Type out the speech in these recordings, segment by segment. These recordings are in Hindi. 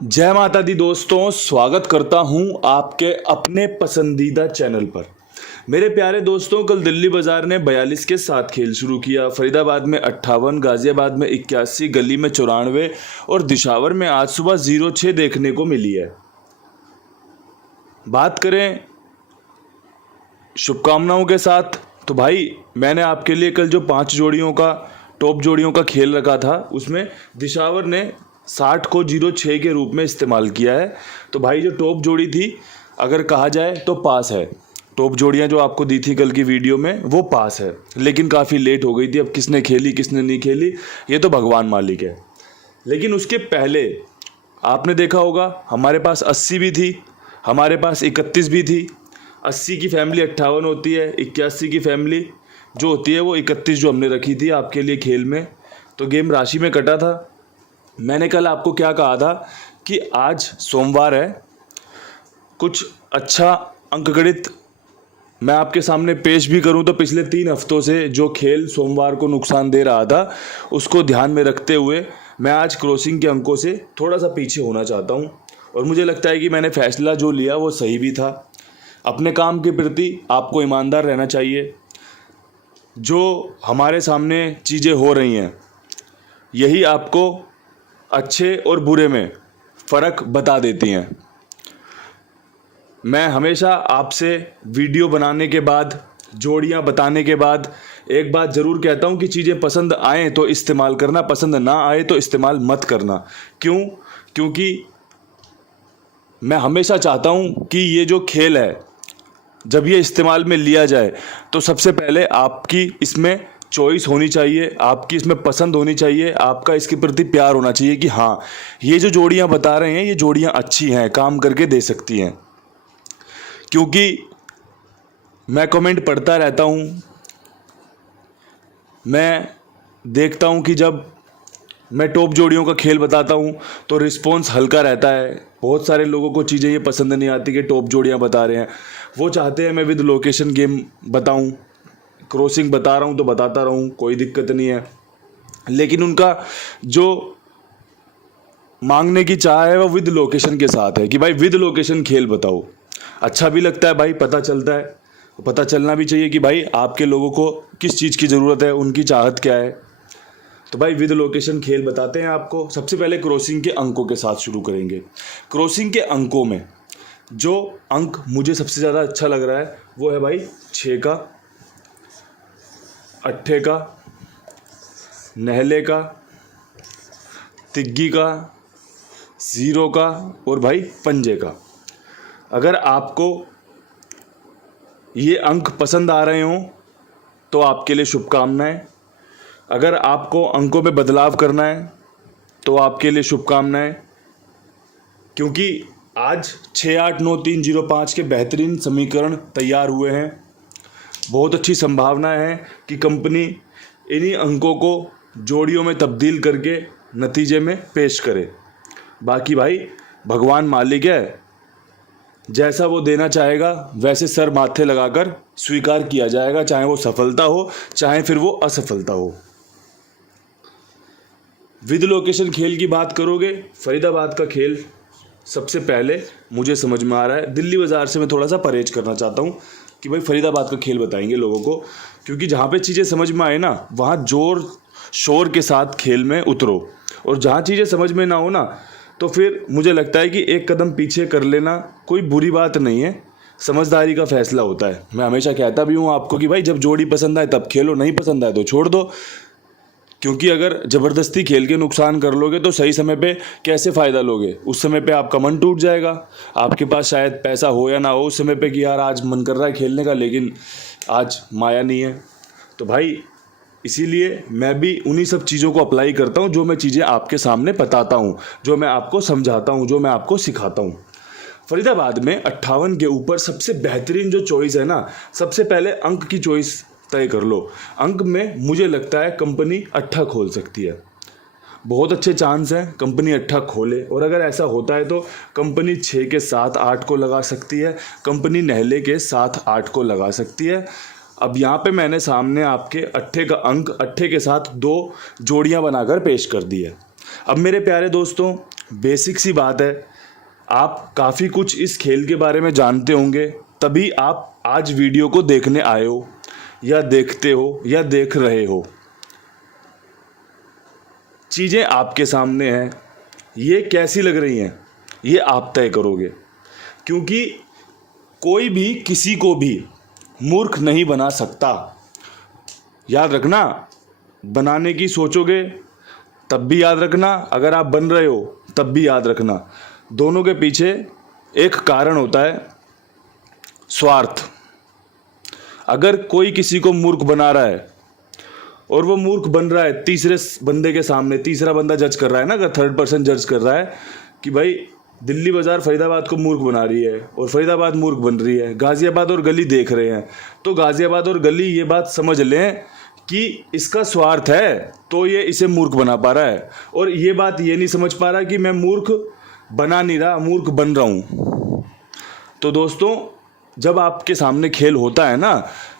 जय माता दी दोस्तों, स्वागत करता हूं आपके अपने पसंदीदा चैनल पर। मेरे प्यारे दोस्तों, कल दिल्ली बाजार ने 42 के साथ खेल शुरू किया। फरीदाबाद में 58, गाजियाबाद में 81, गली में 94 और दिशावर में आज सुबह 06 देखने को मिली है। बात करें शुभकामनाओं के साथ, तो भाई मैंने आपके लिए कल जो 5 जोड़ियों का टॉप जोड़ियों का खेल रखा था, उसमें दिशावर ने 60 को 06 के रूप में इस्तेमाल किया है। तो भाई जो टॉप जोड़ी थी, अगर कहा जाए तो पास है। टॉप जोड़ियां जो आपको दी थी कल की वीडियो में, वो पास है, लेकिन काफ़ी लेट हो गई थी। अब किसने खेली किसने नहीं खेली, ये तो भगवान मालिक है। लेकिन उसके पहले आपने देखा होगा, हमारे पास 80 भी थी, हमारे पास 31 भी थी। 80 की फैमिली 58 होती है, 81 की फैमिली जो होती है वो 31 जो हमने रखी थी आपके लिए खेल में। तो गेम राशि में कटा था। मैंने कल आपको क्या कहा था कि आज सोमवार है, कुछ अच्छा अंकगणित मैं आपके सामने पेश भी करूं, तो पिछले 3 हफ्तों से जो खेल सोमवार को नुकसान दे रहा था, उसको ध्यान में रखते हुए मैं आज क्रॉसिंग के अंकों से थोड़ा सा पीछे होना चाहता हूं। और मुझे लगता है कि मैंने फैसला जो लिया वो सही भी था। अपने काम के प्रति आपको ईमानदार रहना चाहिए। जो हमारे सामने चीज़ें हो रही हैं, यही आपको अच्छे और बुरे में फ़र्क बता देती हैं। मैं हमेशा आपसे वीडियो बनाने के बाद, जोड़ियां बताने के बाद एक बात ज़रूर कहता हूं कि चीज़ें पसंद आएँ तो इस्तेमाल करना, पसंद ना आए तो इस्तेमाल मत करना। क्यों? क्योंकि मैं हमेशा चाहता हूं कि ये जो खेल है, जब ये इस्तेमाल में लिया जाए तो सबसे पहले आपकी इसमें चॉइस होनी चाहिए, आपकी इसमें पसंद होनी चाहिए, आपका इसके प्रति प्यार होना चाहिए कि हाँ, ये जो जोड़ियां बता रहे हैं ये जोड़ियां अच्छी हैं, काम करके दे सकती हैं। क्योंकि मैं कमेंट पढ़ता रहता हूँ, मैं देखता हूँ कि जब मैं टॉप जोड़ियों का खेल बताता हूँ तो रिस्पॉन्स हल्का रहता है। बहुत सारे लोगों को चीज़ें ये पसंद नहीं आती कि टॉप जोड़ियाँ बता रहे हैं, वो चाहते हैं मैं विद लोकेशन गेम बताऊँ। क्रॉसिंग बता रहा हूँ तो बताता रहूँ, कोई दिक्कत नहीं है। लेकिन उनका जो मांगने की चाह है वो विद लोकेशन के साथ है कि भाई विद लोकेशन खेल बताओ। अच्छा भी लगता है भाई, पता चलता है, पता चलना भी चाहिए कि भाई आपके लोगों को किस चीज़ की ज़रूरत है, उनकी चाहत क्या है। तो भाई विद लोकेशन खेल बताते हैं आपको। सबसे पहले क्रॉसिंग के अंकों के साथ शुरू करेंगे। क्रॉसिंग के अंकों में जो अंक मुझे सबसे ज़्यादा अच्छा लग रहा है वो है भाई 6 का, 8 का, नहले का, तिग्गी का, 0 का और भाई पंजे का। अगर आपको ये अंक पसंद आ रहे हों तो आपके लिए शुभकामनाएं। अगर आपको अंकों में बदलाव करना है तो आपके लिए शुभकामनाएं, क्योंकि आज 6, 8, 9, 3, 0, 5 के बेहतरीन समीकरण तैयार हुए हैं। बहुत अच्छी संभावना है कि कंपनी इन्हीं अंकों को जोड़ियों में तब्दील करके नतीजे में पेश करे। बाकी भाई भगवान मालिक है, जैसा वो देना चाहेगा वैसे सर माथे लगाकर स्वीकार किया जाएगा, चाहे वो सफलता हो चाहे फिर वो असफलता हो। विद लोकेशन खेल की बात करोगे, फरीदाबाद का खेल सबसे पहले मुझे समझ में आ रहा है। दिल्ली बाज़ार से मैं थोड़ा सा परहेज करना चाहता हूँ कि भाई फरीदाबाद का खेल बताएंगे लोगों को, क्योंकि जहाँ पे चीज़ें समझ में आए ना, वहाँ जोर शोर के साथ खेल में उतरो। और जहाँ चीज़ें समझ में ना हो ना, तो फिर मुझे लगता है कि एक कदम पीछे कर लेना कोई बुरी बात नहीं है, समझदारी का फैसला होता है। मैं हमेशा कहता भी हूँ आपको कि भाई जब जोड़ी पसंद आए तब खेलो, नहीं पसंद आए तो छोड़ दो। क्योंकि अगर ज़बरदस्ती खेल के नुकसान कर लोगे तो सही समय पे कैसे फ़ायदा लोगे? उस समय पे आपका मन टूट जाएगा। आपके पास शायद पैसा हो या ना हो उस समय पे कि यार आज मन कर रहा है खेलने का, लेकिन आज माया नहीं है। तो भाई इसीलिए मैं भी उन्हीं सब चीज़ों को अप्लाई करता हूँ जो मैं चीज़ें आपके सामने बताता हूँ, जो मैं आपको समझाता हूँ, जो मैं आपको सिखाता हूँ। फरीदाबाद में 58 के ऊपर सबसे बेहतरीन जो चॉइस है ना, सबसे पहले अंक की चॉइस तय कर लो। अंक में मुझे लगता है कंपनी 8 खोल सकती है। बहुत अच्छे चांस हैं कंपनी 8 खोले, और अगर ऐसा होता है तो कंपनी 6 के साथ 8 को लगा सकती है, कंपनी नहले के साथ 8 को लगा सकती है। अब यहाँ पे मैंने सामने आपके 8 का अंक 8 के साथ 2 जोड़ियाँ बनाकर पेश कर दी है। अब मेरे प्यारे दोस्तों, बेसिक सी बात है, आप काफ़ी कुछ इस खेल के बारे में जानते होंगे, तभी आप आज वीडियो को देखने आए हो या देखते हो या देख रहे हो। चीज़ें आपके सामने हैं, ये कैसी लग रही हैं ये आप तय करोगे, क्योंकि कोई भी किसी को भी मूर्ख नहीं बना सकता। याद रखना, बनाने की सोचोगे तब भी याद रखना, अगर आप बन रहे हो तब भी याद रखना, दोनों के पीछे एक कारण होता है, स्वार्थ। अगर कोई किसी को मूर्ख बना रहा है और वो मूर्ख बन रहा है तीसरे बंदे के सामने, तीसरा बंदा जज कर रहा है ना, अगर थर्ड पर्सन जज कर रहा है कि भाई दिल्ली बाज़ार फरीदाबाद को मूर्ख बना रही है और फरीदाबाद मूर्ख बन रही है, गाज़ियाबाद और गली देख रहे हैं, तो गाज़ियाबाद और गली ये बात समझ लें कि इसका स्वार्थ है, तो ये इसे मूर्ख बना पा रहा है, और ये बात ये नहीं समझ पा रहा कि मैं मूर्ख बना नहीं रहा, मूर्ख बन रहा हूँ। तो दोस्तों, जब आपके सामने खेल होता है ना,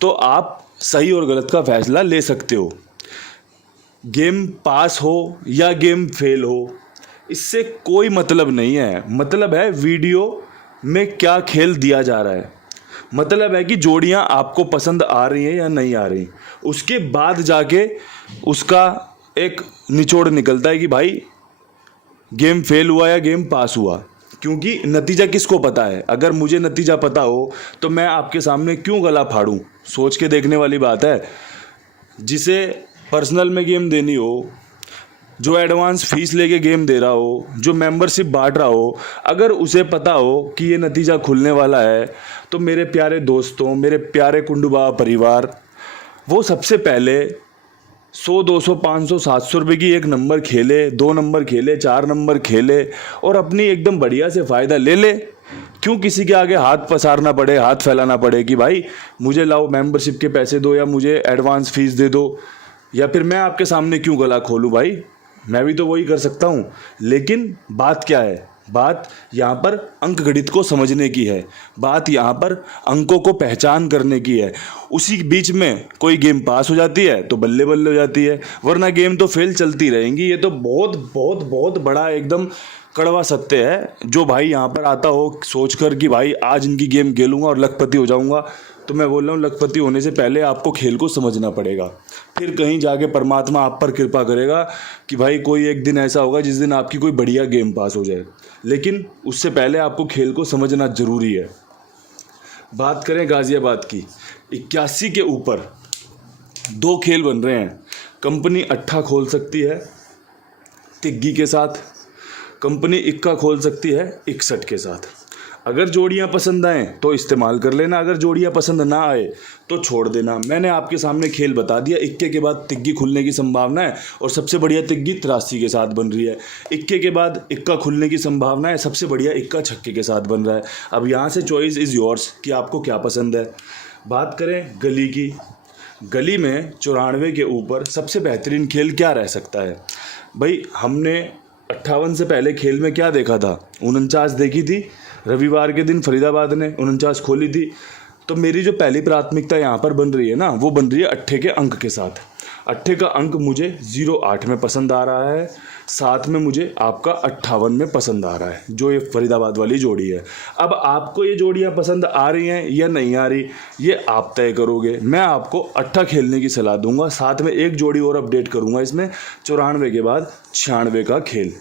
तो आप सही और गलत का फैसला ले सकते हो। गेम पास हो या गेम फेल हो, इससे कोई मतलब नहीं है। मतलब है वीडियो में क्या खेल दिया जा रहा है, मतलब है कि जोड़ियां आपको पसंद आ रही हैं या नहीं आ रही। उसके बाद जाके उसका एक निचोड़ निकलता है कि भाई गेम फेल हुआ या गेम पास हुआ, क्योंकि नतीजा किसको पता है। अगर मुझे नतीजा पता हो तो मैं आपके सामने क्यों गला फाड़ूं, सोच के देखने वाली बात है। जिसे पर्सनल में गेम देनी हो, जो एडवांस फीस लेके गेम दे रहा हो, जो मेंबरशिप बांट रहा हो, अगर उसे पता हो कि ये नतीजा खुलने वाला है, तो मेरे प्यारे दोस्तों, मेरे प्यारे कुंडुबा परिवार, वो सबसे पहले 100, 200, 500, 700 रुपये की एक नंबर खेले, 2 नंबर खेले, 4 नंबर खेले और अपनी एकदम बढ़िया से फ़ायदा ले ले। क्यों किसी के आगे हाथ पसारना पड़े, हाथ फैलाना पड़े कि भाई मुझे लाओ मेंबरशिप के पैसे दो या मुझे एडवांस फीस दे दो, या फिर मैं आपके सामने क्यों गला खोलूँ। भाई मैं भी तो वही कर सकता हूँ। लेकिन बात क्या है, बात यहाँ पर अंक गणित को समझने की है, बात यहाँ पर अंकों को पहचान करने की है। उसी बीच में कोई गेम पास हो जाती है तो बल्ले बल्ले हो जाती है, वरना गेम तो फेल चलती रहेंगी। ये तो बहुत बहुत बहुत बड़ा एकदम कड़वा सत्य है। जो भाई यहाँ पर आता हो सोचकर कि भाई आज इनकी गेम खेलूँगा और लखपति हो जाऊँगा, तो मैं बोल रहा हूँ लखपति होने से पहले आपको खेल को समझना पड़ेगा। फिर कहीं जाके परमात्मा आप पर कृपा करेगा कि भाई कोई एक दिन ऐसा होगा जिस दिन आपकी कोई बढ़िया गेम पास हो जाए, लेकिन उससे पहले आपको खेल को समझना ज़रूरी है। बात करें गाज़ियाबाद की, 81 के ऊपर 2 खेल बन रहे हैं। कंपनी अट्ठा खोल सकती है तिग्गी के साथ, कंपनी इक्का खोल सकती है 61 के साथ। अगर जोड़ियां पसंद आएँ तो इस्तेमाल कर लेना, अगर जोड़ियां पसंद ना आए तो छोड़ देना। मैंने आपके सामने खेल बता दिया। इक्के के बाद तिग्गी खुलने की संभावना है और सबसे बढ़िया तिग्गी 83 के साथ बन रही है। इक्के के बाद इक्का खुलने की संभावना है, सबसे बढ़िया इक्का छक्के के साथ बन रहा है। अब यहाँ से चॉइस इज़ योर्स कि आपको क्या पसंद है। बात करें गली की, गली में 94 के ऊपर सबसे बेहतरीन खेल क्या रह सकता है। भाई हमने 58 से पहले खेल में क्या देखा था, 49 देखी थी। रविवार के दिन फरीदाबाद ने 49 खोली थी। तो मेरी जो पहली प्राथमिकता यहाँ पर बन रही है ना, वो बन रही है अट्ठे के अंक के साथ। अट्ठे का अंक मुझे 08 में पसंद आ रहा है, साथ में मुझे आपका 58 में पसंद आ रहा है, जो ये फरीदाबाद वाली जोड़ी है। अब आपको ये जोड़ियाँ पसंद आ रही हैं या नहीं आ रही, ये आप तय करोगे। मैं आपको अट्ठा खेलने की सलाह दूंगा, साथ में एक जोड़ी और अपडेट करूंगा इसमें, 94 के बाद 96 का खेल।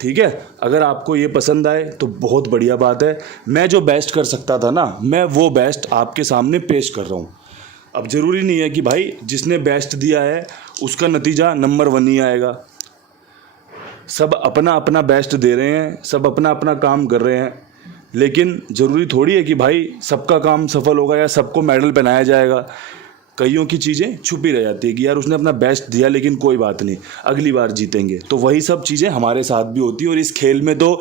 ठीक है, अगर आपको ये पसंद आए तो बहुत बढ़िया बात है। मैं जो बेस्ट कर सकता था ना, मैं वो बेस्ट आपके सामने पेश कर रहा हूँ। अब ज़रूरी नहीं है कि भाई जिसने बेस्ट दिया है उसका नतीजा नंबर 1 ही आएगा। सब अपना अपना बेस्ट दे रहे हैं, सब अपना अपना काम कर रहे हैं, लेकिन ज़रूरी थोड़ी है कि भाई सबका काम सफल होगा या सबको मेडल पहनाया जाएगा। कईयों की चीज़ें छुपी रह जाती है कि यार उसने अपना बेस्ट दिया लेकिन कोई बात नहीं, अगली बार जीतेंगे। तो वही सब चीज़ें हमारे साथ भी होती है। और इस खेल में तो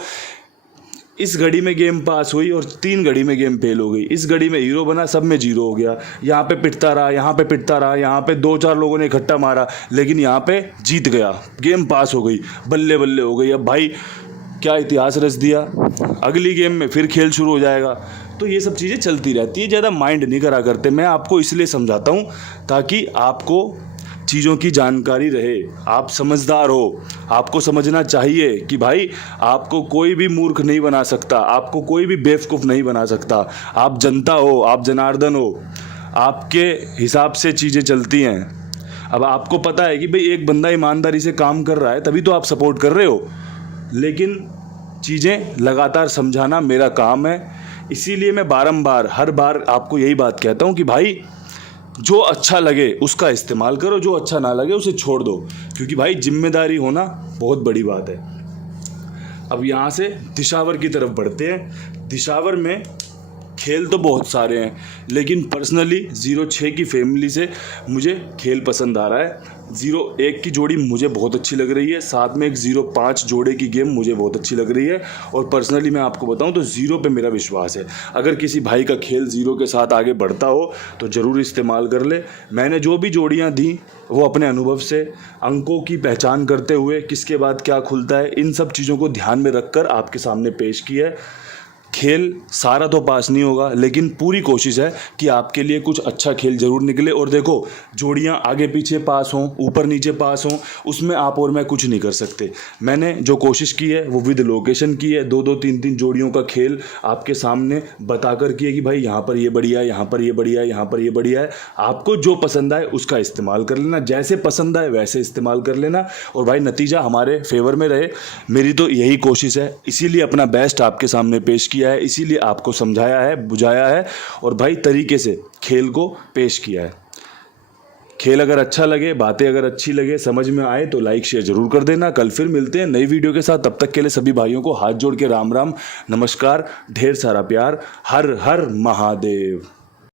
इस घड़ी में गेम पास हुई और 3 घड़ी में गेम फेल हो गई। इस घड़ी में हीरो बना, सब में 0 हो गया। यहाँ पे पिटता रहा, यहाँ पे पिटता रहा, यहाँ पे 2-4 लोगों ने इकट्ठा मारा, लेकिन यहाँ पे जीत गया, गेम पास हो गई, बल्ले बल्ले हो गई। अब भाई क्या इतिहास रच दिया, अगली गेम में फिर खेल शुरू हो जाएगा। तो ये सब चीज़ें चलती रहती है, ज़्यादा माइंड नहीं करा करते। मैं आपको इसलिए समझाता हूँ ताकि आपको चीज़ों की जानकारी रहे, आप समझदार हो, आपको समझना चाहिए कि भाई आपको कोई भी मूर्ख नहीं बना सकता, आपको कोई भी बेवकूफ़ नहीं बना सकता। आप जनता हो, आप जनार्दन हो, आपके हिसाब से चीज़ें चलती हैं। अब आपको पता है कि भाई एक बंदा ईमानदारी से काम कर रहा है, तभी तो आप सपोर्ट कर रहे हो, लेकिन चीज़ें लगातार समझाना मेरा काम है। इसीलिए मैं बारंबार हर बार आपको यही बात कहता हूँ कि भाई जो अच्छा लगे उसका इस्तेमाल करो, जो अच्छा ना लगे उसे छोड़ दो, क्योंकि भाई जिम्मेदारी होना बहुत बड़ी बात है। अब यहाँ से दिशावर की तरफ बढ़ते हैं। दिशावर में खेल तो बहुत सारे हैं, लेकिन पर्सनली 0-6 की फैमिली से मुझे खेल पसंद आ रहा है। 0-1 की जोड़ी मुझे बहुत अच्छी लग रही है, साथ में एक 0-5 जोड़े की गेम मुझे बहुत अच्छी लग रही है। और पर्सनली मैं आपको बताऊं तो 0 पे मेरा विश्वास है। अगर किसी भाई का खेल 0 के साथ आगे बढ़ता हो तो ज़रूर इस्तेमाल कर ले। मैंने जो भी जोड़ियां दी वो अपने अनुभव से, अंकों की पहचान करते हुए, किसके बाद क्या खुलता है, इन सब चीज़ों को ध्यान में रखकर आपके सामने पेश किया है। खेल सारा तो पास नहीं होगा, लेकिन पूरी कोशिश है कि आपके लिए कुछ अच्छा खेल ज़रूर निकले। और देखो, जोड़ियां आगे पीछे पास हों, ऊपर नीचे पास हों, उसमें आप और मैं कुछ नहीं कर सकते। मैंने जो कोशिश की है वो विद लोकेशन की है। 2-2, 3-3 जोड़ियों का खेल आपके सामने बताकर किया कि भाई यहाँ पर ये बढ़िया है, यहाँ पर ये बढ़िया है, यहाँ पर ये बढ़िया है। आपको जो पसंद आए उसका इस्तेमाल कर लेना, जैसे पसंद आए वैसे इस्तेमाल कर लेना, और भाई नतीजा हमारे फेवर में रहे। मेरी तो यही कोशिश है, इसीलिए अपना बेस्ट आपके सामने पेश किया है, इसीलिए आपको समझाया है, बुझाया है, और भाई तरीके से खेल को पेश किया है। खेल अगर अच्छा लगे, बातें अगर अच्छी लगे, समझ में आए तो लाइक शेयर जरूर कर देना। कल फिर मिलते हैं नई वीडियो के साथ। तब तक के लिए सभी भाइयों को हाथ जोड़ के राम राम, नमस्कार, ढेर सारा प्यार। हर हर महादेव।